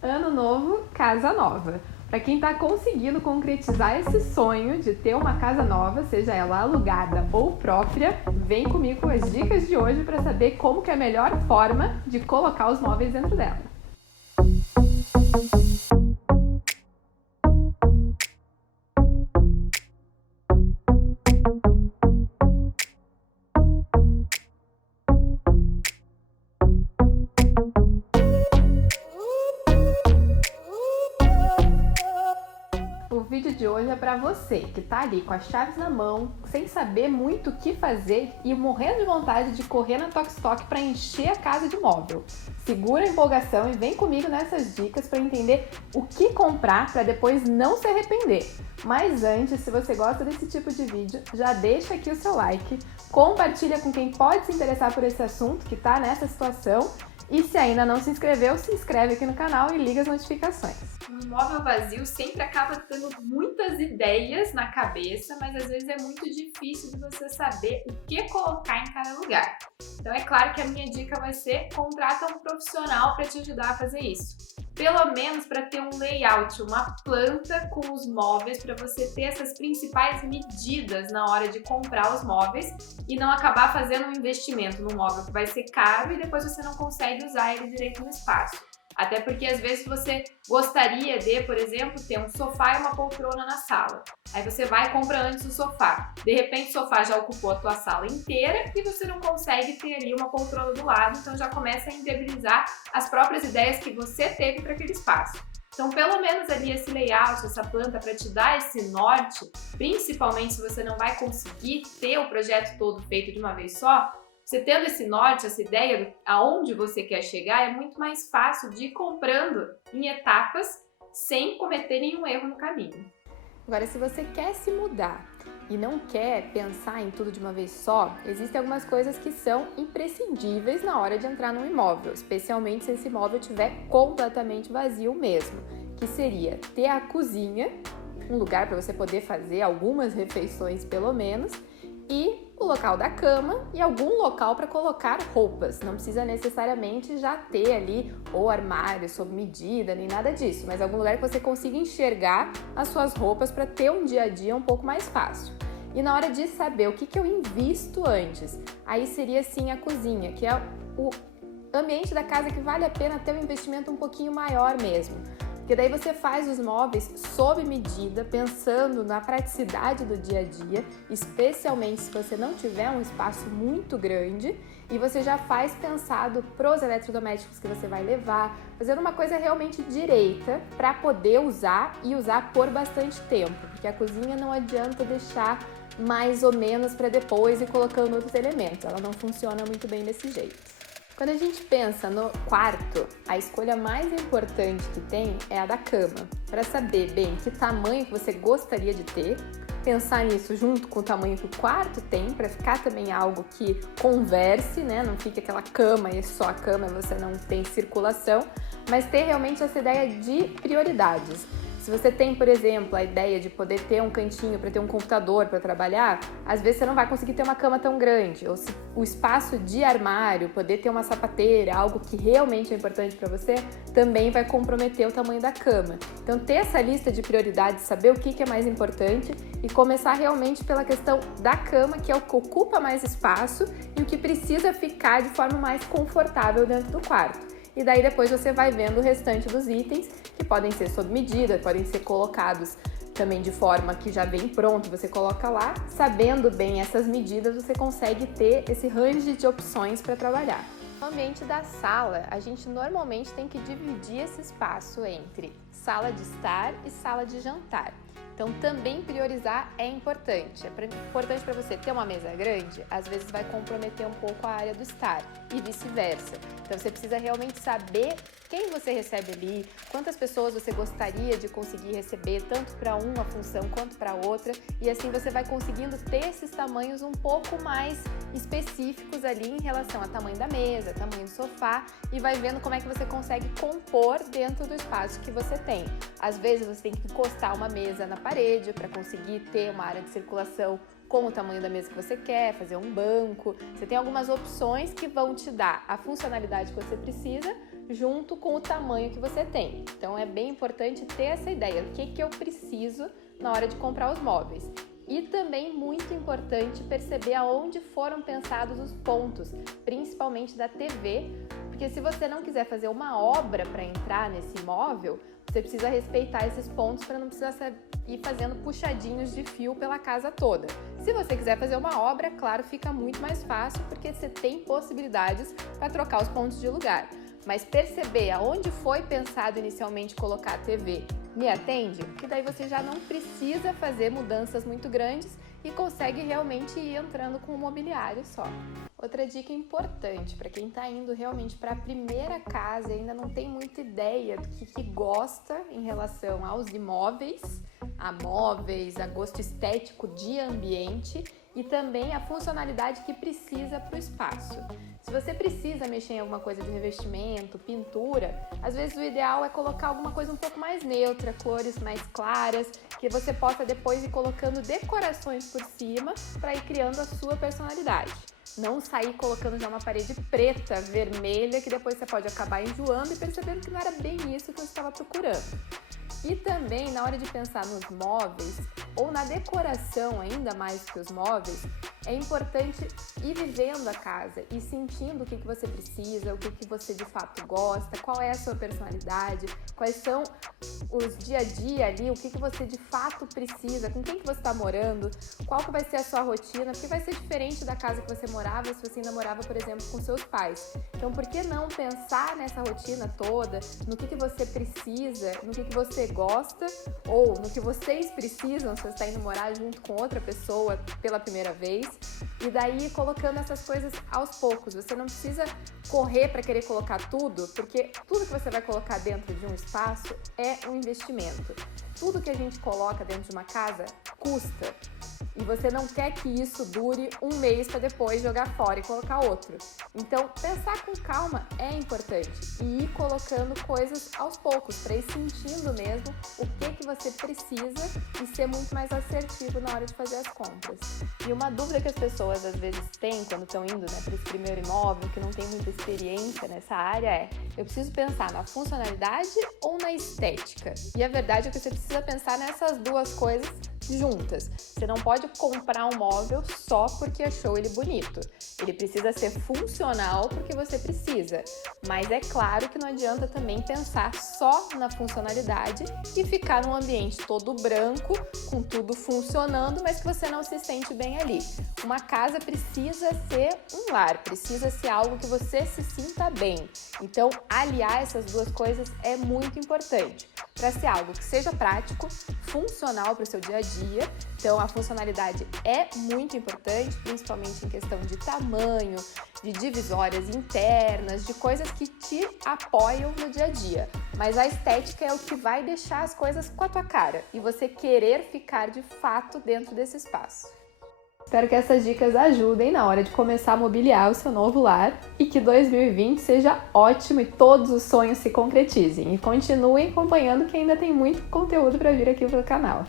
Ano novo, casa nova. Para quem está conseguindo concretizar esse sonho de ter uma casa nova, seja ela alugada ou própria, vem comigo com as dicas de hoje para saber como que é a melhor forma de colocar os móveis dentro dela. O vídeo de hoje é para você que tá ali com as chaves na mão, sem saber muito o que fazer e morrendo de vontade de correr na Tok Stock para encher a casa de móvel. Segura a empolgação e vem comigo nessas dicas para entender o que comprar para depois não se arrepender. Mas antes, se você gosta desse tipo de vídeo, já deixa aqui o seu like, compartilha com quem pode se interessar por esse assunto que tá nessa situação. E se ainda não se inscreveu, se inscreve aqui no canal e liga as notificações. Um imóvel vazio sempre acaba tendo muitas ideias na cabeça, mas às vezes é muito difícil de você saber o que colocar em cada lugar. Então é claro que a minha dica vai ser: contrata um profissional para te ajudar a fazer isso. Pelo menos para ter um layout, uma planta com os móveis, para você ter essas principais medidas na hora de comprar os móveis e não acabar fazendo um investimento num móvel que vai ser caro e depois você não consegue usar ele direito no espaço. Até porque às vezes você gostaria de, por exemplo, ter um sofá e uma poltrona na sala. Aí você vai e compra antes o sofá. De repente o sofá já ocupou a tua sala inteira e você não consegue ter ali uma poltrona do lado, então já começa a inviabilizar as próprias ideias que você teve para aquele espaço. Então, pelo menos ali esse layout, essa planta para te dar esse norte, principalmente se você não vai conseguir ter o projeto todo feito de uma vez só, você tendo esse norte, essa ideia de aonde você quer chegar, é muito mais fácil de ir comprando em etapas sem cometer nenhum erro no caminho. Agora, se você quer se mudar e não quer pensar em tudo de uma vez só, existem algumas coisas que são imprescindíveis na hora de entrar num imóvel, especialmente se esse imóvel estiver completamente vazio mesmo, que seria ter a cozinha, um lugar para você poder fazer algumas refeições pelo menos, e o local da cama e algum local para colocar roupas. Não precisa necessariamente já ter ali ou armário sob medida, nem nada disso, mas algum lugar que você consiga enxergar as suas roupas para ter um dia a dia um pouco mais fácil. E na hora de saber o que eu invisto antes, aí seria sim a cozinha, que é o ambiente da casa que vale a pena ter um investimento um pouquinho maior mesmo. Porque daí você faz os móveis sob medida, pensando na praticidade do dia a dia, especialmente se você não tiver um espaço muito grande, e você já faz pensado pros eletrodomésticos que você vai levar, fazendo uma coisa realmente direita para poder usar e usar por bastante tempo, porque a cozinha não adianta deixar mais ou menos para depois e colocando outros elementos, ela não funciona muito bem desse jeito. Quando a gente pensa no quarto, a escolha mais importante que tem é a da cama. Para saber bem que tamanho que você gostaria de ter, pensar nisso junto com o tamanho que o quarto tem, para ficar também algo que converse, né? Não fique aquela cama e só a cama você não tem circulação, mas ter realmente essa ideia de prioridades. Se você tem, por exemplo, a ideia de poder ter um cantinho para ter um computador para trabalhar, às vezes você não vai conseguir ter uma cama tão grande. Ou se o espaço de armário, poder ter uma sapateira, algo que realmente é importante para você, também vai comprometer o tamanho da cama. Então, ter essa lista de prioridades, saber o que é mais importante e começar realmente pela questão da cama, que é o que ocupa mais espaço e o que precisa ficar de forma mais confortável dentro do quarto. E daí depois você vai vendo o restante dos itens, que podem ser sob medida, podem ser colocados também de forma que já vem pronto, você coloca lá. Sabendo bem essas medidas, você consegue ter esse range de opções para trabalhar. No ambiente da sala, a gente normalmente tem que dividir esse espaço entre sala de estar e sala de jantar. Então, também priorizar é importante. É importante para você ter uma mesa grande, às vezes vai comprometer um pouco a área do estar e vice-versa. Então, você precisa realmente saber quem você recebe ali, quantas pessoas você gostaria de conseguir receber, tanto para uma função quanto para outra, e assim você vai conseguindo ter esses tamanhos um pouco mais específicos ali em relação ao tamanho da mesa, tamanho do sofá, e vai vendo como é que você consegue compor dentro do espaço que você tem. Às vezes você tem que encostar uma mesa na parede para conseguir ter uma área de circulação com o tamanho da mesa que você quer, fazer um banco. Você tem algumas opções que vão te dar a funcionalidade que você precisa, junto com o tamanho que você tem. Então é bem importante ter essa ideia do que eu preciso na hora de comprar os móveis. E também muito importante perceber aonde foram pensados os pontos, principalmente da TV, porque se você não quiser fazer uma obra para entrar nesse imóvel, você precisa respeitar esses pontos para não precisar ir fazendo puxadinhos de fio pela casa toda. Se você quiser fazer uma obra, claro, fica muito mais fácil porque você tem possibilidades para trocar os pontos de lugar. Mas perceber aonde foi pensado inicialmente colocar a TV me atende, que daí você já não precisa fazer mudanças muito grandes e consegue realmente ir entrando com o mobiliário só. Outra dica importante para quem está indo realmente para a primeira casa e ainda não tem muita ideia do que gosta em relação aos imóveis, a móveis, a gosto estético de ambiente e também a funcionalidade que precisa para o espaço. Se você precisa mexer em alguma coisa de revestimento, pintura, às vezes o ideal é colocar alguma coisa um pouco mais neutra, cores mais claras, que você possa depois ir colocando decorações por cima para ir criando a sua personalidade. Não sair colocando já uma parede preta, vermelha, que depois você pode acabar enjoando e percebendo que não era bem isso que você estava procurando. E também, na hora de pensar nos móveis, ou na decoração ainda mais que os móveis, é importante ir vivendo a casa e sentindo o que você precisa, o que você de fato gosta, qual é a sua personalidade, quais são os dia a dia ali, o que você de fato precisa, com quem que você está morando, qual que vai ser a sua rotina, porque vai ser diferente da casa que você morava se você ainda morava, por exemplo, com seus pais. Então, por que não pensar nessa rotina toda, no que você precisa, no que você gosta, ou no que vocês precisam se você está indo morar junto com outra pessoa pela primeira vez, e daí colocando essas coisas aos poucos. Você não precisa correr para querer colocar tudo, porque tudo que você vai colocar dentro de um espaço é um investimento. Tudo que a gente coloca dentro de uma casa custa. E você não quer que isso dure um mês para depois jogar fora e colocar outro. Então, pensar com calma é importante e ir colocando coisas aos poucos, para ir sentindo mesmo o que você precisa e ser muito mais assertivo na hora de fazer as compras. E uma dúvida que as pessoas às vezes têm quando estão indo para esse primeiro imóvel, que não tem muita experiência nessa área, é: eu preciso pensar na funcionalidade ou na estética? E a verdade é que você precisa pensar nessas duas coisas juntas. Você não pode comprar um móvel só porque achou ele bonito. Ele precisa ser funcional porque você precisa. Mas é claro que não adianta também pensar só na funcionalidade e ficar num ambiente todo branco, com tudo funcionando, mas que você não se sente bem ali. Uma casa precisa ser um lar, precisa ser algo que você se sinta bem. Então, aliar essas duas coisas é muito importante para ser algo que seja prático, funcional para o seu dia a dia. Então, a funcionalidade é muito importante, principalmente em questão de tamanho, de divisórias internas, de coisas que te apoiam no dia a dia. Mas a estética é o que vai deixar as coisas com a tua cara e você querer ficar de fato dentro desse espaço. Espero que essas dicas ajudem na hora de começar a mobiliar o seu novo lar e que 2020 seja ótimo e todos os sonhos se concretizem. E continuem acompanhando que ainda tem muito conteúdo para vir aqui pro canal.